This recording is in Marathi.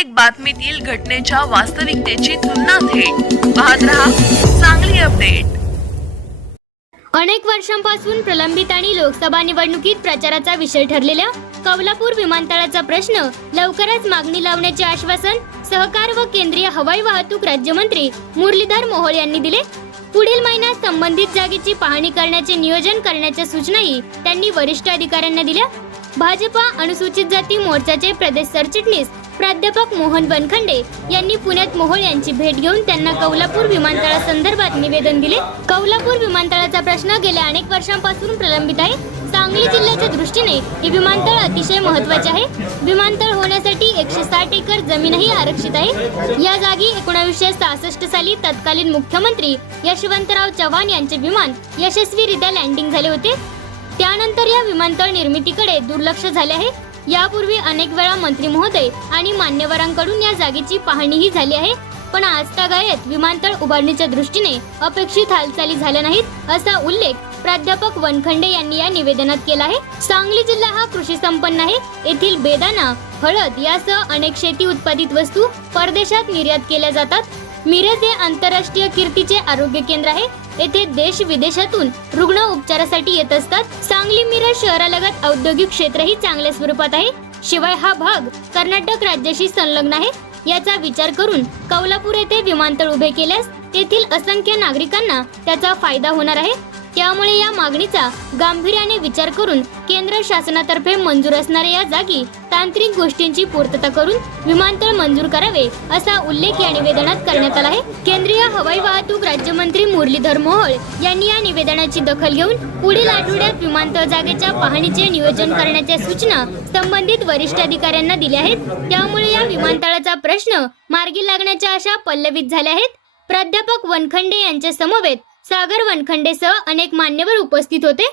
प्रत्येक बातमीतील घटनेच्या वास्तविकतेची तुलना थेट. पाहत रहा चांगली अपडेट. अनेक वर्षांपासून प्रलंबित आणि लोकसभा निवडणुकीत प्रचाराचा विषय ठरलेल्या कवलापूर विमानतळाचा प्रश्न लवकरच मागणी लावण्याचे आश्वासन सहकार व केंद्रीय हवाई वाहतूक राज्यमंत्री मुरलीधर मोहोळ यांनी दिले. पुढील महिन्यात संबंधित जागेची पाहणी करण्याचे नियोजन करण्याच्या सूचनाही त्यांनी वरिष्ठ अधिकाऱ्यांना दिल्या. भाजपा अनुसूचित जाती मोर्चाचे प्रदेश सरचिटणीस प्राध्यापक मोहन बनखंडे यांनी पुण्यात मोहोळ यांची भेट घेऊन त्यांना कौलापूर विमानतळासंदर्भात निवेदन दिले. कौलापूर विमानतळाचा प्रश्न गेल्या अनेक वर्षांपासून प्रलंबित आहे. सांगली जिल्ह्याच्या दृष्टीने हे विमानतळ अतिशय महत्त्वाचे आहे. विमानतळ होण्यासाठी एकशे साठ एकर जमीनही आरक्षित आहे. या जागी एकोणावीसशे सहासष्ट साली तत्कालीन मुख्यमंत्री यशवंतराव चव्हाण यांचे विमान यशस्वीरित्या लँडिंग झाले होते. त्यानंतर या विमानतळ निर्मितीकडे दुर्लक्ष झाले आहे. यापूर्वी अनेक वेळा मंत्री महोदय आणि मान्यवरांकडून या जागेची पाहणीही झाली आहे. पण आजतागायत विमानतळ उभारणीच्या दृष्टीने अपेक्षित हालचाली झाल्या नाहीत असा उल्लेख प्राध्यापक वनखंडे यांनी या निवेदनात केला आहे. सांगली जिल्हा हा कृषी संपन्न आहे. येथील बेदाना हळद यासह अनेक शेती उत्पादित वस्तू परदेशात निर्यात केल्या जातात. मिरज हे आंतरराष्ट्रीय कीर्तीचे आरोग्य केंद्र आहे. येथे देश विदेशातून रुग्ण उपचारासाठी येत असतात. सांगली मिरज शहरालगत औद्योगिक क्षेत्रही चांगल्या स्वरूपात आहे. शिवाय हा भाग कर्नाटक राज्याशी संलग्न आहे. याचा विचार करून कौलापूर येथे विमानतळ उभे केल्यास तेथील असंख्य नागरिकांना त्याचा फायदा होणार आहे. त्यामुळे या मागणीचा गांभीर्याने विचार करून केंद्र शासनातर्फे मंजूर असणाऱ्या या जागी तांत्रिक गोष्टींची पूर्तता करून विमानतळ मंजूर करावे असा उल्लेख या निवेदनात करण्यात आला आहे. केंद्रीय हवाई वाहतूक राज्यमंत्री मुरलीधर मोहोळ यांनी या निवेदनाची दखल घेऊन पुढील आठवड्यात विमानतळ जागेच्या पाहणीचे नियोजन करण्याच्या सूचना संबंधित वरिष्ठ अधिकाऱ्यांना दिल्या आहेत. त्यामुळे या विमानतळाचा प्रश्न मार्गी लागण्याच्या आशा पल्लवित झाल्या आहेत. प्राध्यापक वनखंडे यांच्या समवेत सागर वनखंडेसह अनेक मान्यवर उपस्थित होते.